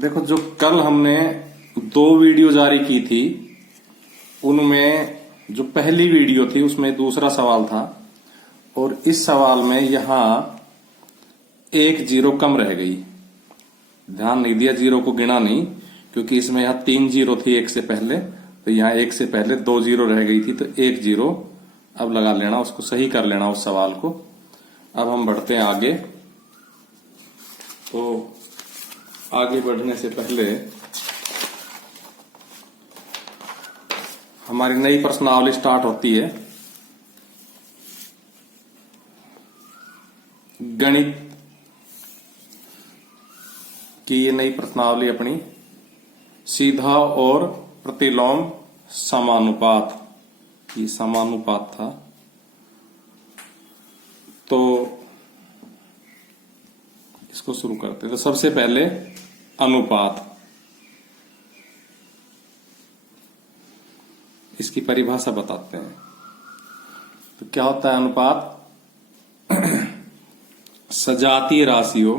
देखो, जो कल हमने 2 वीडियो जारी की थी, उनमें जो पहली वीडियो थी उसमें दूसरा सवाल था और इस सवाल में यहां 1 जीरो कम रह गई। ध्यान नहीं दिया, जीरो को गिना नहीं, क्योंकि इसमें यहां 3 जीरो थी एक से पहले, तो यहां एक से पहले 2 जीरो रह गई थी, तो 1 जीरो अब लगा लेना, उसको सही कर लेना उस सवाल को। अब हम बढ़ते हैं आगे। तो आगे बढ़ने से पहले हमारी नई प्रश्नावली स्टार्ट होती है। गणित की ये नई प्रश्नावली अपनी सीधा और प्रतिलोम समानुपात, ये समानुपात था। तो इसको शुरू करते हैं। तो सबसे पहले अनुपात, इसकी परिभाषा बताते हैं। तो क्या होता है अनुपात? सजातीय राशियों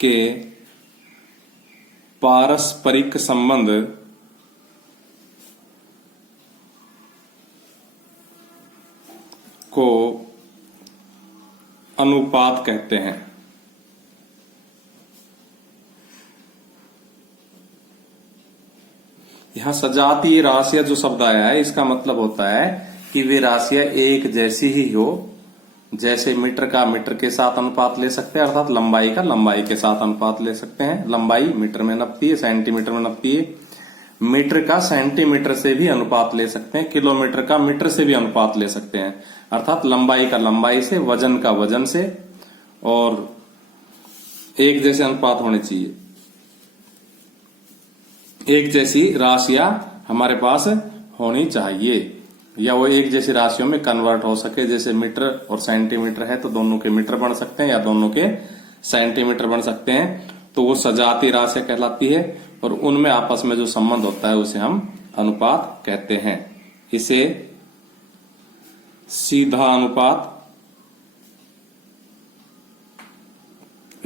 के पारस्परिक संबंध को अनुपात कहते हैं। यहां सजातीय राशियां जो शब्द आया है, इसका मतलब होता है कि वे राशियां एक जैसी ही हो। जैसे मीटर का मीटर के साथ अनुपात ले सकते हैं, अर्थात लंबाई का लंबाई के साथ अनुपात ले सकते हैं। लंबाई मीटर में नपती है, सेंटीमीटर में नपती है। मीटर का सेंटीमीटर से भी अनुपात ले सकते हैं, किलोमीटर का मीटर से भी अनुपात ले सकते हैं, अर्थात लंबाई का लंबाई से, वजन का वजन से, और एक जैसे अनुपात होने चाहिए। एक जैसी राशियां हमारे पास होनी चाहिए, या वो एक जैसी राशियों में कन्वर्ट हो सके। जैसे मीटर और सेंटीमीटर है तो दोनों के मीटर बन सकते हैं या दोनों के सेंटीमीटर बन सकते हैं, तो वो सजातीय राशियां कहलाती है। और उनमें आपस में जो संबंध होता है उसे हम अनुपात कहते हैं। इसे सीधा अनुपात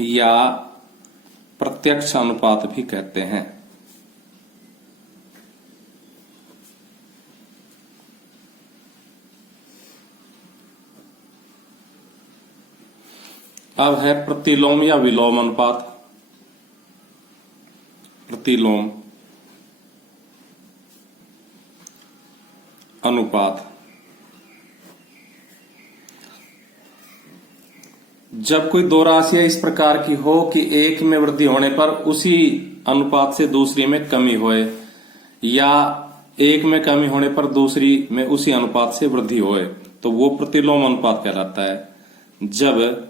या प्रत्यक्ष अनुपात भी कहते हैं। अब है प्रतिलोम या विलोम अनुपात। प्रतिलोम अनुपात, जब कोई दो राशियां इस प्रकार की हो कि एक में वृद्धि होने पर उसी अनुपात से दूसरी में कमी होए, या एक में कमी होने पर दूसरी में उसी अनुपात से वृद्धि होए, तो वो प्रतिलोम अनुपात कहलाता है। जब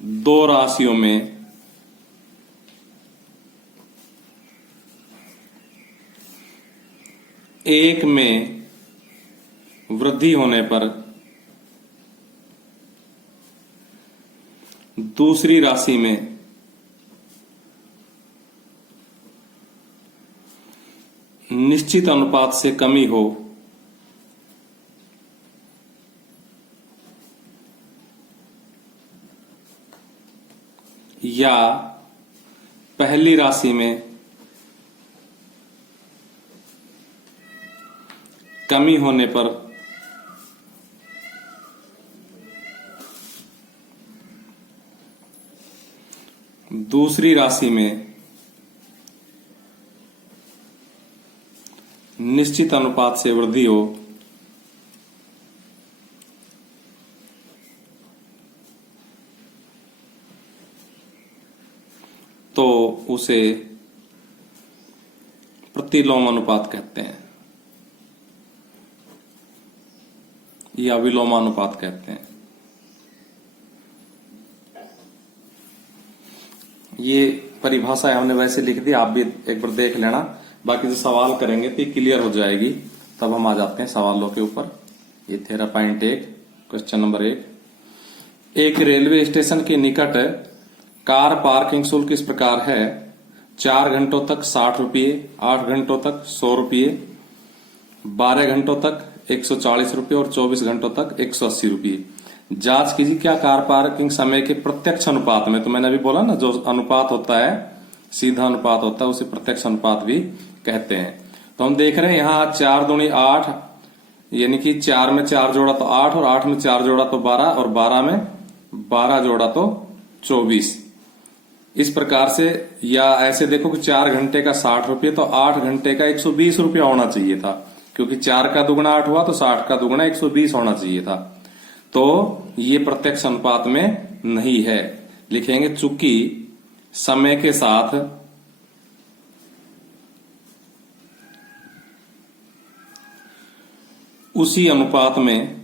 दो राशियों में एक में वृद्धि होने पर दूसरी राशि में निश्चित अनुपात से कमी हो, या पहली राशि में कमी होने पर दूसरी राशि में निश्चित अनुपात से वृद्धि हो, तो उसे प्रतिलोम अनुपात कहते हैं या विलोमानुपात कहते हैं। ये परिभाषा हमने वैसे लिख दी, आप भी एक बार देख लेना। बाकी जो सवाल करेंगे तो क्लियर हो जाएगी। तब हम आ जाते हैं सवालों के ऊपर। ये थेरा पॉइंट 1, क्वेश्चन नंबर 1। एक रेलवे स्टेशन के निकट कार पार्किंग शुल्क इस प्रकार है: 4 घंटों तक 60 रुपये, 8 घंटों तक 100 रुपये, 12 घंटों तक 140 रुपये और 24 घंटों तक 180 रुपये। जांच कीजिए क्या कार पार्किंग समय के प्रत्यक्ष अनुपात में, तो मैंने अभी बोला ना, जो अनुपात होता है सीधा अनुपात होता है उसे प्रत्यक्ष अनुपात भी कहते हैं। तो हम देख रहे हैं यहाँ 4 दूनी 8, यानी कि 4 में 4 जोड़ा तो 8 और 8 में 4 जोड़ा तो 12 और 12 में 12 जोड़ा तो 24। इस प्रकार से, या ऐसे देखो कि 4 घंटे का 60 रुपये तो 8 घंटे का 120 रुपया होना चाहिए था, क्योंकि 4 का दुगुना 8 हुआ तो 60 का दुगुना 120 होना चाहिए था। तो ये प्रत्यक्ष अनुपात में नहीं है। लिखेंगे चूंकि समय के साथ उसी अनुपात में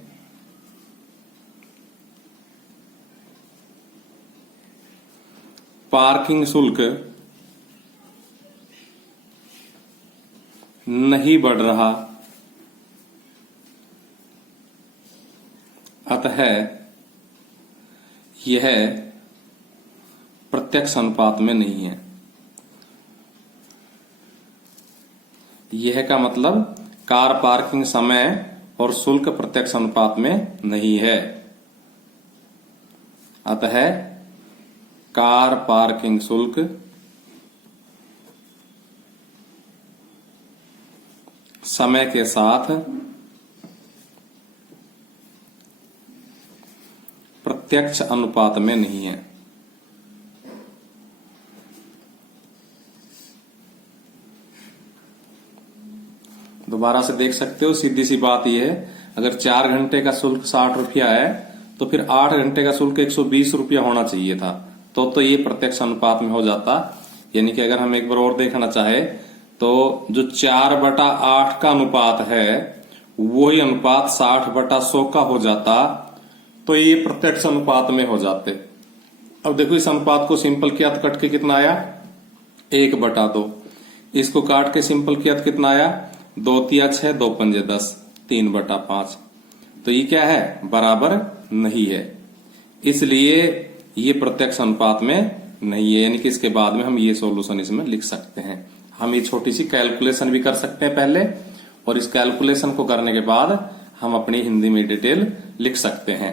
पार्किंग शुल्क नहीं बढ़ रहा, अतः यह प्रत्यक्ष अनुपात में नहीं है। यह का मतलब कार पार्किंग समय और शुल्क प्रत्यक्ष अनुपात में नहीं है, अतः कार पार्किंग शुल्क समय के साथ प्रत्यक्ष अनुपात में नहीं है। दोबारा से देख सकते हो, सीधी सी बात यह है, अगर 4 घंटे का शुल्क 60 रुपया है तो फिर 8 घंटे का शुल्क 120 रुपया होना चाहिए था, तो ये प्रत्यक्ष अनुपात में हो जाता। यानी कि अगर हम एक बार और देखना चाहे तो जो 4/8 का अनुपात है वही अनुपात 60/100 का हो जाता, तो ये प्रत्यक्ष अनुपात में हो जाते। अब देखो इस अनुपात को सिंपल किया तो कट के कितना आया, 1/2। इसको काट के सिंपल किया तो कितना आया, 2 तिया 6, 2 पंजे 10, 3/5। तो ये क्या है, बराबर नहीं है, इसलिए ये प्रत्यक्ष अनुपात में नहीं है। यानी कि इसके बाद में हम ये सॉल्यूशन इसमें लिख सकते हैं। हम ये छोटी सी कैलकुलेशन भी कर सकते हैं पहले, और इस कैलकुलेशन को करने के बाद हम अपनी हिंदी में डिटेल लिख सकते हैं।